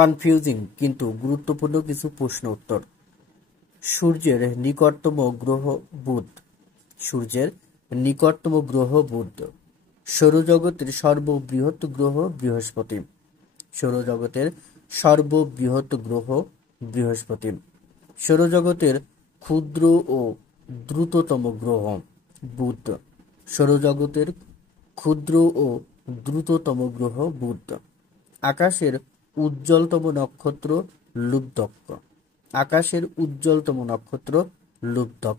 Confusing কিন্তু গুরুত্বপূর্ণ কিছু প্রশ্ন উত্তর। সূর্যের নিকটতম গ্রহ বুধ। সূর্যের নিকটতম গ্রহ বুধ। সৌরজগতের সর্ববৃহৎ গ্রহ বৃহস্পতি। সৌরজগতের সর্ববৃহৎ গ্রহ বৃহস্পতি। সৌরজগতের ক্ষুদ্র ও দ্রুততম গ্রহ বুধ। সৌরজগতের ক্ষুদ্র ও দ্রুততম গ্রহ বুধ। আকাশের উজ্জ্বলতম নক্ষত্র লুব্ধক। আকাশের উজ্জ্বলতম নক্ষত্র লুব্ধক।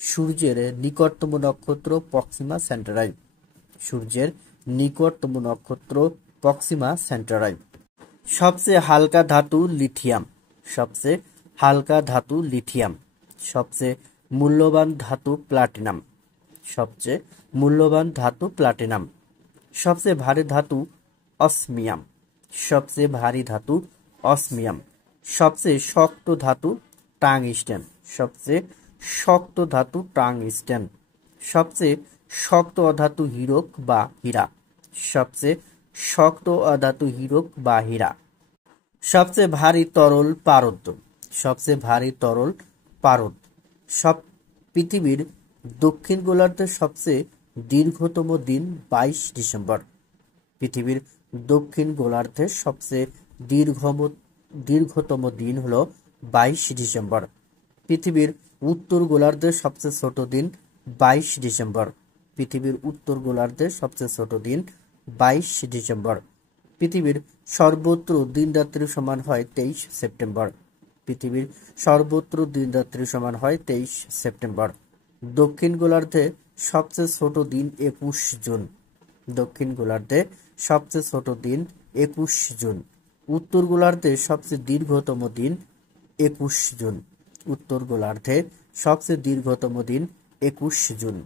সূর্যের নিকটতম নক্ষত্র প্রক্সিমা সেন্টারাই। সূর্যের নিকটতম নক্ষত্র প্রক্সিমা সেন্টারাই। সবচেয়ে হালকা ধাতু লিথিয়াম। সবচেয়ে হালকা ধাতু লিথিয়াম। সবচেয়ে মূল্যবান ধাতু প্লাটিনাম। সবচেয়ে মূল্যবান ধাতু প্লাটিনাম। সবচেয়ে ভারী ধাতু অসমিয়াম। সবচেয়ে ভারী ধাতু অসমিয়াম। সবচেয়ে শক্ত ধাতু টাংস্টেন। সবচেয়ে শক্ত ধাতু টাংস্টেন। সবচেয়ে শক্ত অধাতু হীরক বা হীরা। সবচেয়ে শক্ত অধাতু হীরক বা হীরা। সবচেয়ে ভারী তরল পারদ। সবচেয়ে ভারী তরল পারদ। পৃথিবীর দক্ষিণ গোলার্ধের সবচেয়ে দীর্ঘতম দিন 22 ডিসেম্বর। পৃথিবীর দক্ষিণ গোলার্ধের সবচেয়ে দীর্ঘতম দিন হল 22 ডিসেম্বর। পৃথিবীর উত্তর গোলার্ধের সবচেয়ে ছোট দিন 22 ডিসেম্বর। পৃথিবীর উত্তর গোলার্ধের সবচেয়ে ছোট দিন 22 ডিসেম্বর। পৃথিবীর সর্বত্র দিনরাত্রি সমান হয় 23 সেপ্টেম্বর। পৃথিবীর সর্বত্র দিনরাত্রি সমান হয় 23 সেপ্টেম্বর। দক্ষিণ গোলার্ধে সবচেয়ে ছোট দিন 21 জুন। দক্ষিণ গোলার্ধে সবচেয়ে ছোট দিন 21 জুন। উত্তর গোলার্ধে সবচেয়ে দীর্ঘতম দিন 21 জুন। উত্তর গোলার্ধে সবচেয়ে দীর্ঘতম দিন 21 জুন।